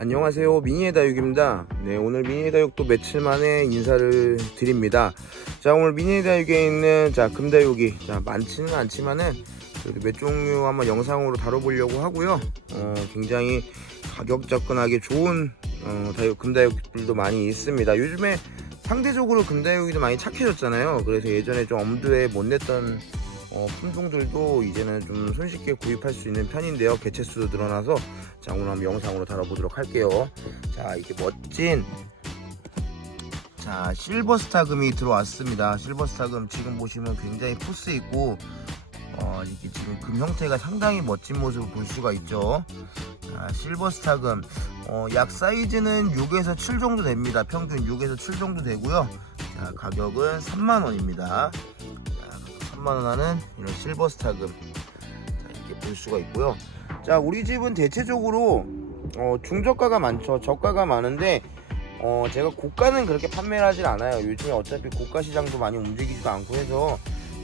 안녕하세요. 미니의 다육입니다. 네 오늘 미니의 다육도 며칠 만에 인사를 드립니다. 자 오늘 미니의 다육에 있는 자 금다육이 자 많지는 않지만은 그래도 몇 종류 한번 영상으로 다뤄보려고 하고요. 어, 굉장히 가격 접근하기 좋은 어, 다육 금다육들도 많이 있습니다. 요즘에 상대적으로 금다육이도 많이 착해졌잖아요. 그래서 예전에 좀 엄두에 못 냈던 어, 품종들도 이제는 좀 손쉽게 구입할 수 있는 편인데요. 개체수도 늘어나서 자 오늘 한번 영상으로 다뤄보도록 할게요. 자 이렇게 멋진 자 실버스타금이 들어왔습니다. 실버스타금 지금 보시면 굉장히 포스 있고 어, 이렇게 지금 금 형태가 상당히 멋진 모습을 볼 수가 있죠. 자, 실버스타금 어, 약 사이즈는 6에서 7 정도 됩니다. 평균 6에서 7 정도 되고요. 자, 가격은 3만 원입니다. 3만원 하는 이런 실버스타금 자, 이렇게 볼 수가 있고요 자 우리 집은 대체적으로 어, 중저가가 많죠. 저가가 많은데 어, 제가 고가는 그렇게 판매를 하질 않아요. 요즘에 어차피 고가 시장도 많이 움직이지도 않고 해서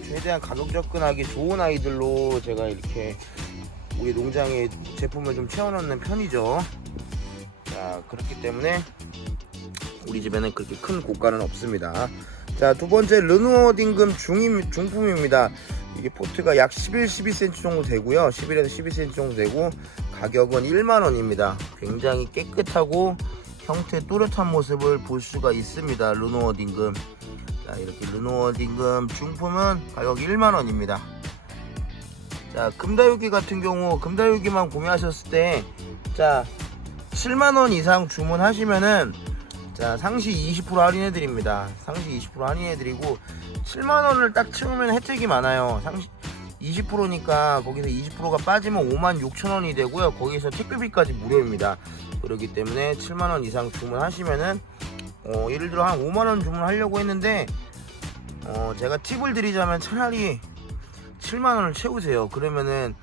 최대한 가격 접근하기 좋은 아이들로 제가 이렇게 우리 농장에 제품을 좀 채워넣는 편이죠. 자 그렇기 때문에 우리 집에는 그렇게 큰 고가는 없습니다. 자, 두 번째 르누어 딩금 중품입니다. 이게 포트가 약 11, 12cm 정도 되고요. 11에서 12cm 정도 되고 가격은 1만원입니다. 굉장히 깨끗하고 형태 또렷한 모습을 볼 수가 있습니다. 르누어 딩금. 자, 이렇게 르누어 딩금 중품은 가격 1만원입니다. 자, 금다육이 같은 경우 금다육이만 구매하셨을 때 자, 7만원 이상 주문하시면은 자 상시 20% 할인해 드립니다. 상시 20% 할인해 드리고 7만원을 딱 채우면 혜택이 많아요. 상시 20%니까 거기서 20%가 빠지면 5만 6천원이 되고요. 거기서 택배비까지 무료입니다. 그렇기 때문에 7만원 이상 주문하시면은 어, 예를 들어 한 5만원 주문하려고 했는데 어, 제가 팁을 드리자면 차라리 7만원을 채우세요. 그러면은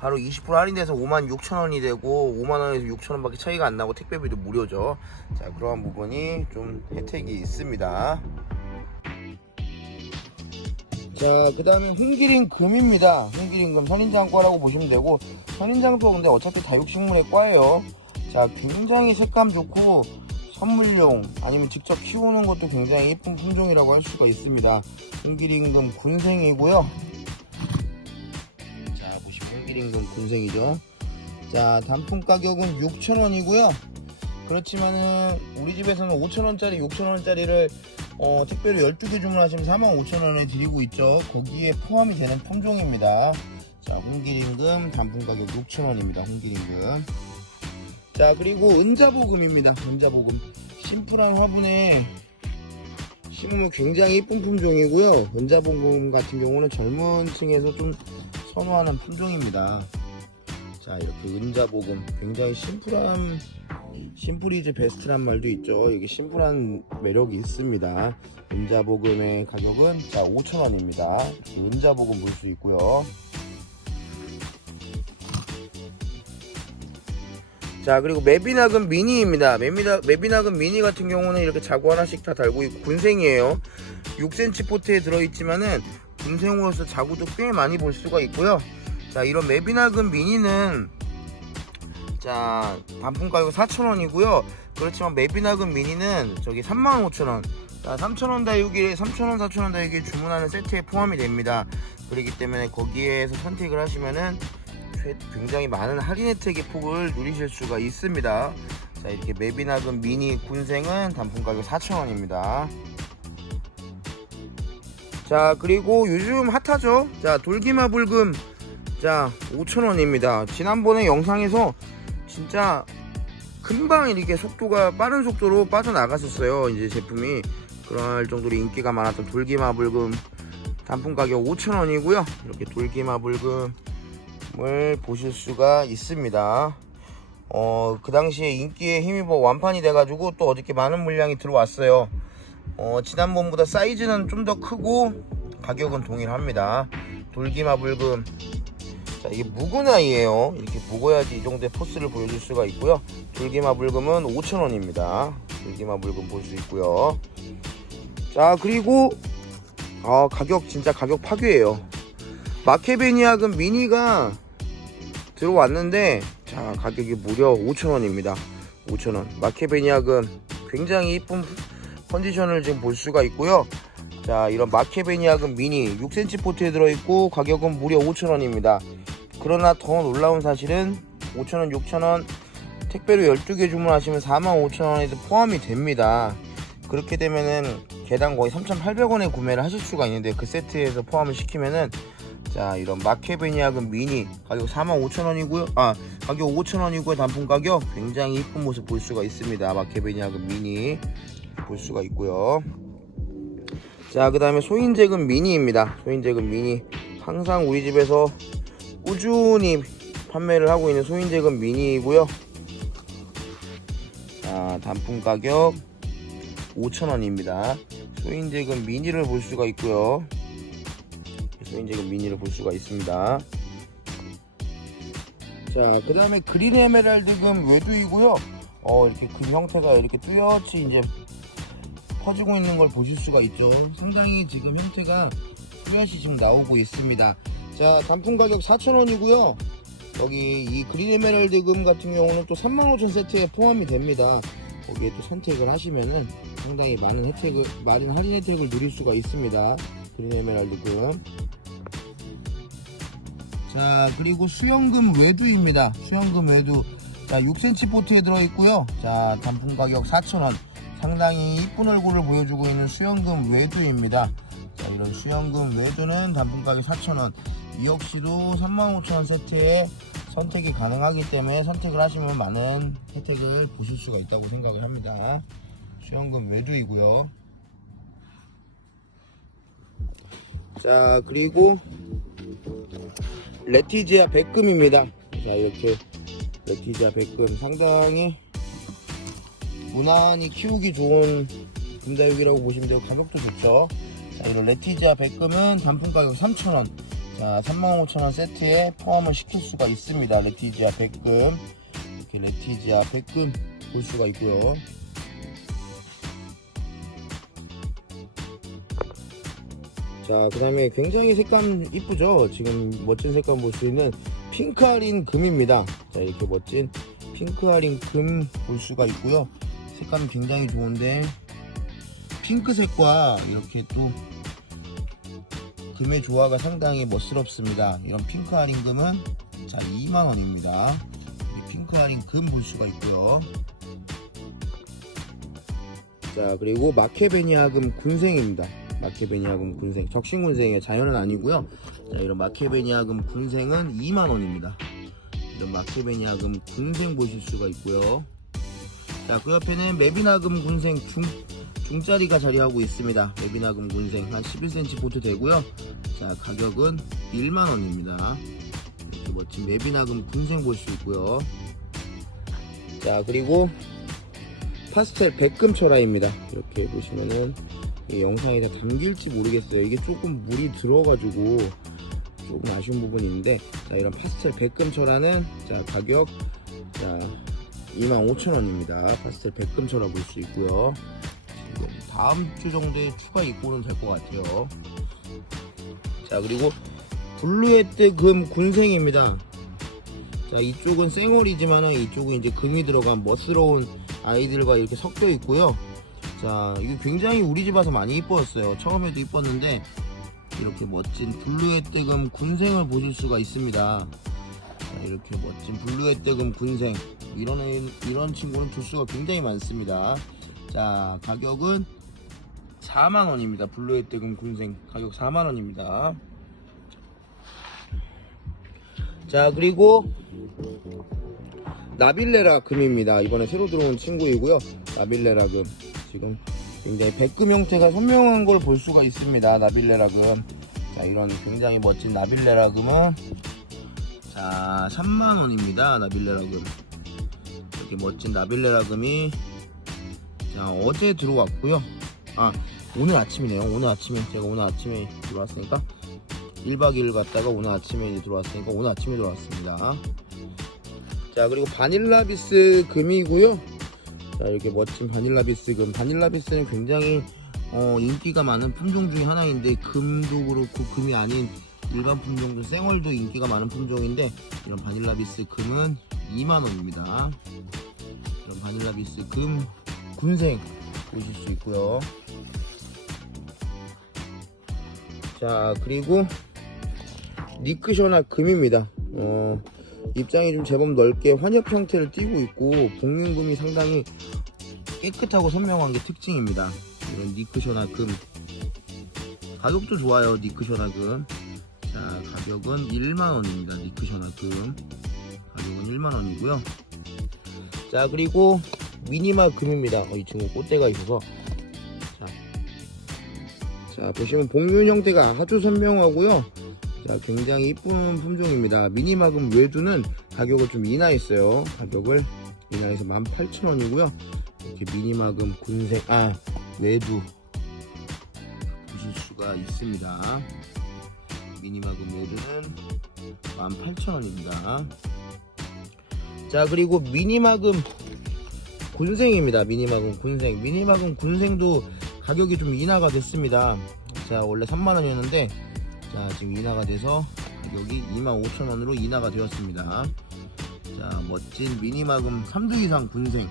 바로 20% 할인돼서 5만 6천 원이 되고 5만 원에서 6천 원밖에 차이가 안 나고 택배비도 무료죠. 자 그러한 부분이 좀 혜택이 있습니다. 자 그 다음에 홍기린 금입니다. 홍기린 금 선인장과라고 보시면 되고 선인장도 근데 어차피 다육식물의 과예요. 자 굉장히 색감 좋고 선물용 아니면 직접 키우는 것도 굉장히 예쁜 품종이라고 할 수가 있습니다. 홍기린 금 군생이고요. 자 보시면 홍기린금 군생이죠. 자 단품 가격은 6,000원이고요. 그렇지만은 우리 집에서는 5,000원짜리 6,000원짜리를 어, 택배로 12개 주문하시면 45,000원에 드리고 있죠. 거기에 포함이 되는 품종입니다. 자 홍기린금 단품 가격 6,000원입니다. 홍기린금. 자 그리고 은자보금입니다. 은자보금 심플한 화분에 심으면 굉장히 예쁜 품종이고요. 은자보금 같은 경우는 젊은 층에서 좀 선호하는 품종입니다. 자 이렇게 은자보금 굉장히 심플한 심플이즈 베스트란 말도 있죠. 이게 심플한 매력이 있습니다. 은자보금의 가격은 자 5,000원입니다. 은자보금 볼수 있고요. 자 그리고 메비나금 미니입니다 메비나, 메비나금 미니 같은 경우는 이렇게 자구 하나씩 다 달고 있고 군생이에요 6cm 포트에 들어있지만은 군생으로서 자구도 꽤 많이 볼 수가 있고요 자 이런 메비나금 미니는 자 단품 가격 4,000원이고요 그렇지만 메비나금 미니는 저기 35,000원 자 3,000원 다육이 3,000원 4,000원 다육이 주문하는 세트에 포함이 됩니다 그렇기 때문에 거기에서 선택을 하시면은 굉장히 많은 할인 혜택의 폭을 누리실 수가 있습니다. 자 이렇게 메비나금 미니 군생은 단품 가격 4,000원입니다. 자 그리고 요즘 핫하죠. 자 돌기마 불금 자 5,000원입니다. 지난번에 영상에서 진짜 금방 이렇게 속도가 빠른 속도로 빠져나갔었어요. 이제 제품이 그럴 정도로 인기가 많았던 돌기마 불금 단품 가격 5,000원이고요. 이렇게 돌기마 불금 을 보실 수가 있습니다. 어, 그 당시에 인기에 힘입어 완판이 돼가지고 또 어저께 많은 물량이 들어왔어요. 어, 지난번보다 사이즈는 좀 더 크고 가격은 동일합니다. 돌기마 불금. 자, 이게 아이예요. 이렇게 묵어야지 이 정도의 포스를 보여줄 수가 있고요. 돌기마 불금은 5,000원입니다. 돌기마 불금 볼 수 있고요. 자, 그리고 아, 가격 진짜 가격 파괴예요. 마케베니아금 미니가 들어왔는데 자 가격이 무려 5,000원입니다 5,000원. 마케베니아금 굉장히 이쁜 컨디션을 지금 볼 수가 있고요. 자, 이런 마케베니아금 미니 6cm 포트에 들어있고 가격은 무려 5,000원입니다. 그러나 더 놀라운 사실은 5,000원, 6,000원 택배로 12개 주문하시면 45,000원에도 포함이 됩니다. 그렇게 되면은 개당 거의 3,800원에 구매를 하실 수가 있는데 그 세트에서 포함을 시키면은 자 이런 마케베니아금 미니 가격 45,000원이고요 아 가격 5,000원이고요 단품 가격 굉장히 이쁜 모습 볼 수가 있습니다 마케베니아금 미니 볼 수가 있고요. 자 그 다음에 소인제금 미니입니다. 소인제금 미니. 항상 우리 집에서 꾸준히 판매를 하고 있는 소인제금 미니이고요. 자 단품 가격 5,000원입니다. 소인제금 미니를 볼 수가 있고요. 소인제금 미니를 볼 수가 있습니다. 자 그 다음에 그린 에메랄드금 외두이고요. 어 이렇게 금 형태가 이렇게 뚜렷이 이제 퍼지고 있는 걸 보실 수가 있죠. 상당히 지금 형태가 뚜렷이 지금 나오고 있습니다. 자 단품 가격 4,000원이고요. 여기 이 그린 에메랄드 금 같은 경우는 또 35,000 세트에 포함이 됩니다. 거기에 또 선택을 하시면은 상당히 많은 혜택을 많은 할인 혜택을 누릴 수가 있습니다. 그린 에메랄드 금. 자 그리고 수영금 외두입니다. 수영금 외두. 자 6cm 포트에 들어있고요. 자 단품 가격 4,000원 상당히 이쁜 얼굴을 보여주고 있는 수영금 외두입니다. 자 이런 수영금 외두는 단품 가격 4,000원. 이 역시도 35,000원 세트에 선택이 가능하기 때문에 선택을 하시면 많은 혜택을 보실 수가 있다고 생각을 합니다. 수영금 외두이고요. 자 그리고 레티지아 백금입니다. 자 이렇게 레티지아 백금 상당히 무난히 키우기 좋은 금다육이라고 보시면 되고 가격도 좋죠. 자 이런 레티지아 백금은 단품 가격 3,000원. 자 35,000원 세트에 포함을 시킬 수가 있습니다. 레티지아 백금 이렇게 레티지아 백금 볼 수가 있고요. 자, 그 다음에 굉장히 색감 이쁘죠? 지금 멋진 색감 볼 수 있는 핑크아린 금입니다. 자, 이렇게 멋진 핑크아린 금 볼 수가 있고요. 색감이 굉장히 좋은데, 핑크색과 이렇게 또 금의 조화가 상당히 멋스럽습니다. 이런 핑크아린 금은 자, 2만원입니다. 핑크아린 금볼 수가 있고요. 자, 그리고 마케베니아금 군생입니다. 마케베니아금 군생 적신군생이에요 자연은 아니고요 자 이런 마케베니아금 군생은 2만원입니다 이런 마케베니아금 군생 보실 수가 있고요 자 그 옆에는 메비나금 군생 중, 중짜리가 자리하고 있습니다. 메비나금 군생 한 11cm 보트 되고요. 자 가격은 1만원입니다. 이렇게 멋진 메비나금 군생 볼 수 있고요. 자 그리고 파스텔 백금철화입니다. 이렇게 보시면은 이 영상에 다 담길지 모르겠어요. 이게 조금 물이 들어가지고 조금 아쉬운 부분이 있는데 자 이런 파스텔 백금철화는 자 가격 자 25,000원입니다. 파스텔 백금철화 볼수 있고요. 다음 주 정도에 추가 입고는 될 것 같아요. 자 그리고 블루에트 금 군생입니다. 자 이쪽은 쌩얼이지만 이쪽은 이제 금이 들어간 멋스러운 아이들과 이렇게 섞여 있고요. 자 이게 굉장히 우리 집 와서 많이 이뻤어요. 처음에도 이뻤는데 이렇게 멋진 블루의 뜨금 군생을 보실 수가 있습니다. 자, 이렇게 멋진 블루의 뜨금 군생 이런 애- 이런 친구는 조수가 굉장히 많습니다 자 가격은 4만 원입니다 블루의 뜨금 군생 가격 4만 원입니다 자 그리고 나빌레라 금입니다 이번에 새로 들어온 친구이고요 나빌레라 금 지금 굉장히 백금 형태가 선명한 걸 볼 수가 있습니다. 나빌레라 금. 자, 이런 굉장히 멋진 나빌레라 금은 자, 3만 원입니다. 나빌레라 금. 이렇게 멋진 나빌레라 금이 자, 어제 들어왔고요. 아, 오늘 아침이네요. 오늘 아침에 제가 오늘 아침에 들어왔으니까 1박 2일 갔다가 오늘 아침에 이제 들어왔으니까 오늘 아침에 들어왔습니다. 자, 그리고 바닐라비스 금이고요. 자 이렇게 멋진 바닐라비스 금 바닐라비스는 굉장히 어, 인기가 많은 품종 중에 하나인데 금도 그렇고 금이 아닌 일반 품종도 생얼도 인기가 많은 품종인데 이런 바닐라 비스 금은 2만원입니다 이런 바닐라 비스 금 군생 보실 수 있고요. 자 그리고 니크셔나 금입니다. 어, 입장이 좀 제법 넓게 환엽 형태를 띠고 있고 복륜금이 상당히 깨끗하고 선명한 게 특징입니다. 이런 니크셔나 금 가격도 좋아요. 니크셔나 금. 자 가격은 1만원입니다. 니크셔나 금 가격은 1만원이고요. 자 그리고 미니마 금입니다. 어, 이 친구 꽃대가 있어서 자, 자 보시면 복륜 형태가 아주 선명하고요. 자 굉장히 이쁜 품종입니다. 미니마금 외두는 가격을 좀 인하했어요. 가격을 인하해서 18,000원이고요. 이렇게 미니마금 군색 아 외두 보실 수가 있습니다. 미니마금 외두는 18,000원입니다. 자 그리고 미니마금 군생입니다. 미니마금 군생. 미니마금 군생도 가격이 좀 인하가 됐습니다. 자 원래 3만원이었는데 자 지금 인하가 돼서 가격이 25,000원으로 인하가 되었습니다. 자 멋진 미니마금 3두 이상 군생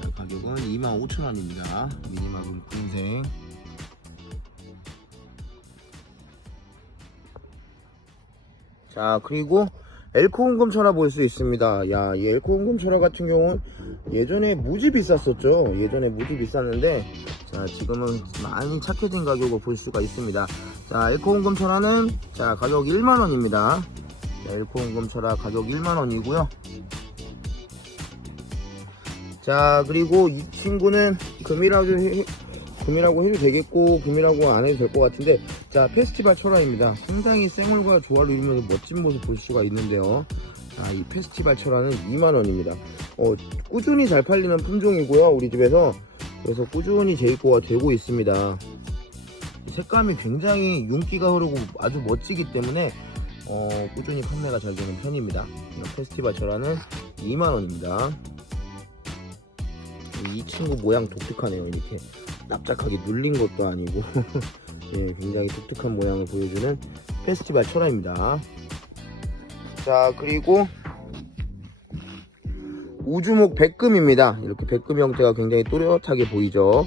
자, 가격은 25,000원입니다. 미니마금 군생. 자 그리고 엘코온금 철화 볼 수 있습니다. 야, 이 엘코온금 철화 같은 경우는 예전에 무지 비쌌었죠. 예전에 무지 비쌌는데, 자, 지금은 많이 착해진 가격을 볼 수가 있습니다. 자, 엘코온금 철화는, 자, 가격 1만원입니다. 자, 엘코온금 철화 가격 1만원이고요. 자, 그리고 이 친구는 금이라고, 해, 금이라고 해도 되겠고, 금이라고 안 해도 될 것 같은데, 자, 페스티벌 철화입니다. 상당히 생얼과 조화를 이루면서 멋진 모습 볼 수가 있는데요. 자, 이 페스티벌 철화는 2만원입니다. 어, 꾸준히 잘 팔리는 품종이고요. 우리 집에서. 그래서 꾸준히 재입고가 되고 있습니다. 색감이 굉장히 윤기가 흐르고 아주 멋지기 때문에 어, 꾸준히 판매가 잘 되는 편입니다. 페스티벌 철화는 2만원입니다. 이 친구 모양 독특하네요. 이렇게 납작하게 눌린 것도 아니고 예, 굉장히 독특한 모양을 보여주는 페스티벌 철화입니다. 자 그리고 우주목 백금입니다. 이렇게 백금 형태가 굉장히 또렷하게 보이죠.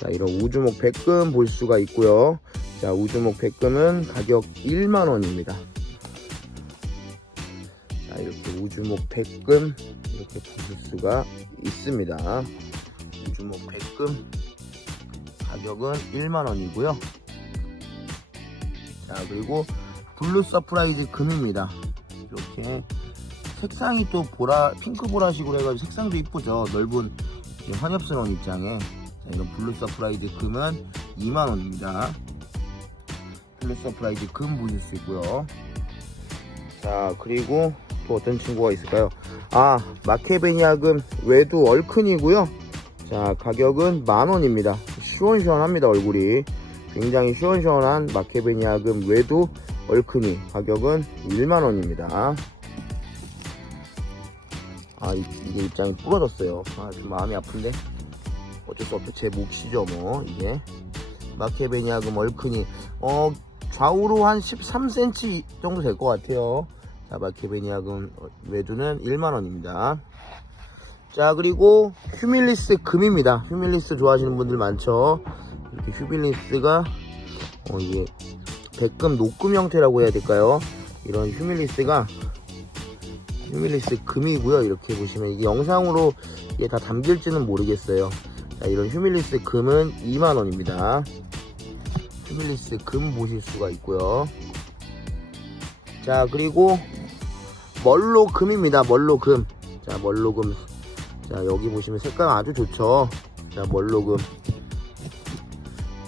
자 이런 우주목 백금 볼 수가 있고요. 자 우주목 백금은 가격 1만 원입니다. 자 이렇게 우주목 백금 이렇게 보실 수가 있습니다. 우주목 백금 가격은 1만 원이고요. 자 그리고 블루 서프라이즈 금입니다. 이렇게 색상이 또 보라 핑크 보라식으로 해가지고 색상도 이쁘죠? 넓은 이 환엽스러운 입장에. 자, 이런 블루 서프라이즈 금은 2만원입니다. 블루 서프라이즈 금 보실 수 있고요. 자 그리고 또 어떤 친구가 있을까요? 아 마케베니아 금 외두 얼큰이고요. 자 가격은 만원입니다. 시원시원합니다 얼굴이 굉장히 시원시원한 마케베니아금 외두 얼큰이 가격은 1만원입니다. 아 이- 이게 입장이 부러졌어요. 아좀 마음이 아픈데? 어쩔 수 없죠. 제 몫이죠 뭐 이게. 마케베니아금 얼큰이. 어 좌우로 한 13cm 정도 될 것 같아요. 자 마케베니아금 외두는 1만원입니다. 자 그리고 휴밀리스 금입니다. 휴밀리스 좋아하시는 분들 많죠 휴밀리스가 어 이게 백금 녹금 형태라고 해야 될까요? 이런 휴밀리스가 휴밀리스 금이고요. 이렇게 보시면 이게 영상으로 이게 다 담길지는 모르겠어요. 자, 이런 휴밀리스 금은 2만 원입니다. 휴밀리스 금 보실 수가 있고요. 자 그리고 멀로 금입니다. 멀로 금. 자 멀로 금. 자 여기 보시면 색감 아주 좋죠. 자 멀로 금.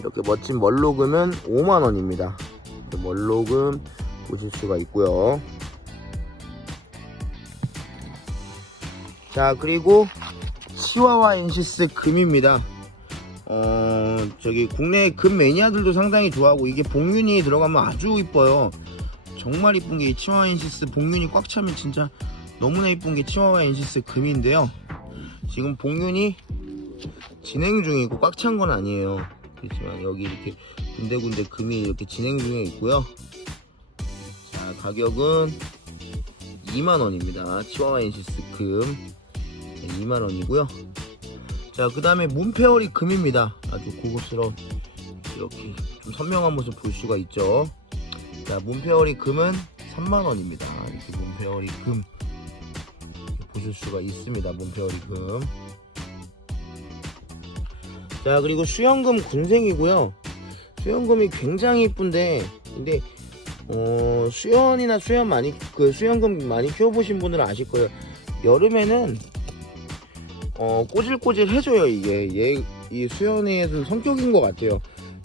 이렇게 멋진 멀로금은 5만원입니다. 멀로금 보실 수가 있고요. 자, 그리고 치와와 엔시스 금입니다. 어, 저기 국내 금 매니아들도 상당히 좋아하고 이게 복륜이 들어가면 아주 이뻐요. 정말 이쁜 게 이 치와와 엔시스 복륜이 꽉 차면 진짜 너무나 이쁜 게 치와와 엔시스 금인데요. 지금 복륜이 진행 중이고 꽉 찬 건 아니에요. 그렇지만 여기 이렇게 군데군데 금이 이렇게 진행 중에 있고요. 자 가격은 2만원입니다. 치와와 엔시스 금 2만 원이고요. 자, 그 다음에 문페어리 금입니다. 아주 고급스러운 이렇게 좀 선명한 모습 볼 수가 있죠. 자, 문페어리 금은 3만 원입니다. 이렇게 문페어리 금 보실 수가 있습니다. 문페어리 금. 자, 그리고 수영금 군생이고요. 수영금이 굉장히 이쁜데, 근데 어, 수연이나 수연 많이 그 수영금 많이 키워보신 분들은 아실 거예요. 여름에는 어 꼬질꼬질 해줘요 이게 얘 이 수연의 좀 성격인 것 같아요.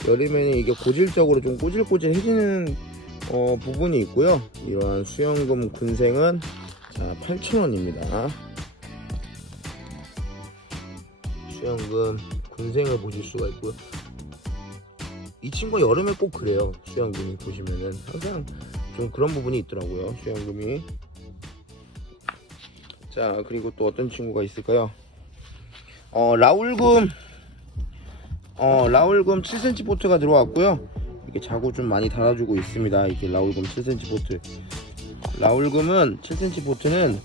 여름에는 이게 고질적으로 좀 꼬질꼬질 해지는 어, 부분이 있고요. 이러한 수영금 군생은 자 8,000원입니다. 수영금 군생을 보실 수가 있고요. 이 친구 여름에 꼭 그래요. 수영금이 보시면은 항상 좀 그런 부분이 있더라고요. 수영금이. 자 그리고 또 어떤 친구가 있을까요? 어 라울금 어 라울금 7cm 보트가 들어왔고요. 이렇게 자구 좀 많이 달아주고 있습니다. 이렇게 라울금 7cm 보트. 라울금은 7cm 보트는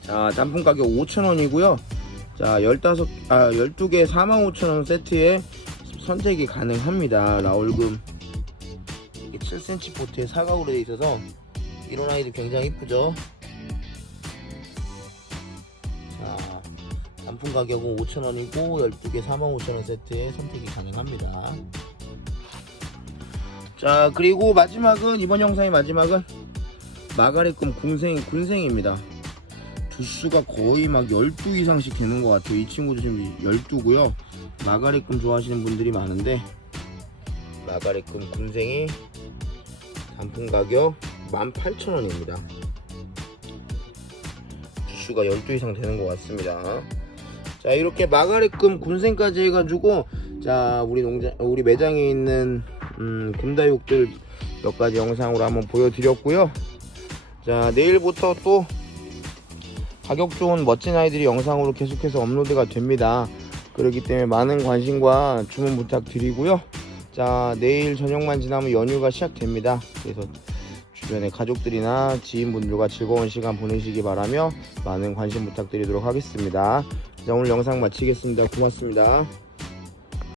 자 단품 가격 5,000원이고요. 자 15, 아 12개 45,000원 세트에 선택이 가능합니다. 이게 7cm 보트에 사각으로 되어 있어서 이런 아이도 굉장히 이쁘죠. 자 단품 가격은 5,000원이고 12개 45,000원 세트에 선택이 가능합니다. 자 그리고 마지막은 이번 영상의 마지막은 마가렛금 군생 군생입니다. 두수가 거의 막 12 이상씩 되는 것 같아요. 이 친구도 지금 12고요. 마가렛금 좋아하시는 분들이 많은데 마가렛금 군생이 단품 가격 18,000원입니다. 두수가 12 이상 되는 것 같습니다. 자 이렇게 마가렛금 군생까지 해가지고 자 우리 농장 우리 매장에 있는 음, 금다육들 몇 가지 영상으로 한번 보여드렸고요. 자 내일부터 또 가격 좋은 멋진 아이들이 영상으로 계속해서 업로드가 됩니다. 그렇기 때문에 많은 관심과 주문 부탁드리고요. 자 내일 저녁만 지나면 연휴가 시작됩니다. 그래서 주변의 가족들이나 지인분들과 즐거운 시간 보내시기 바라며 많은 관심 부탁드리도록 하겠습니다. 자 오늘 영상 마치겠습니다. 고맙습니다.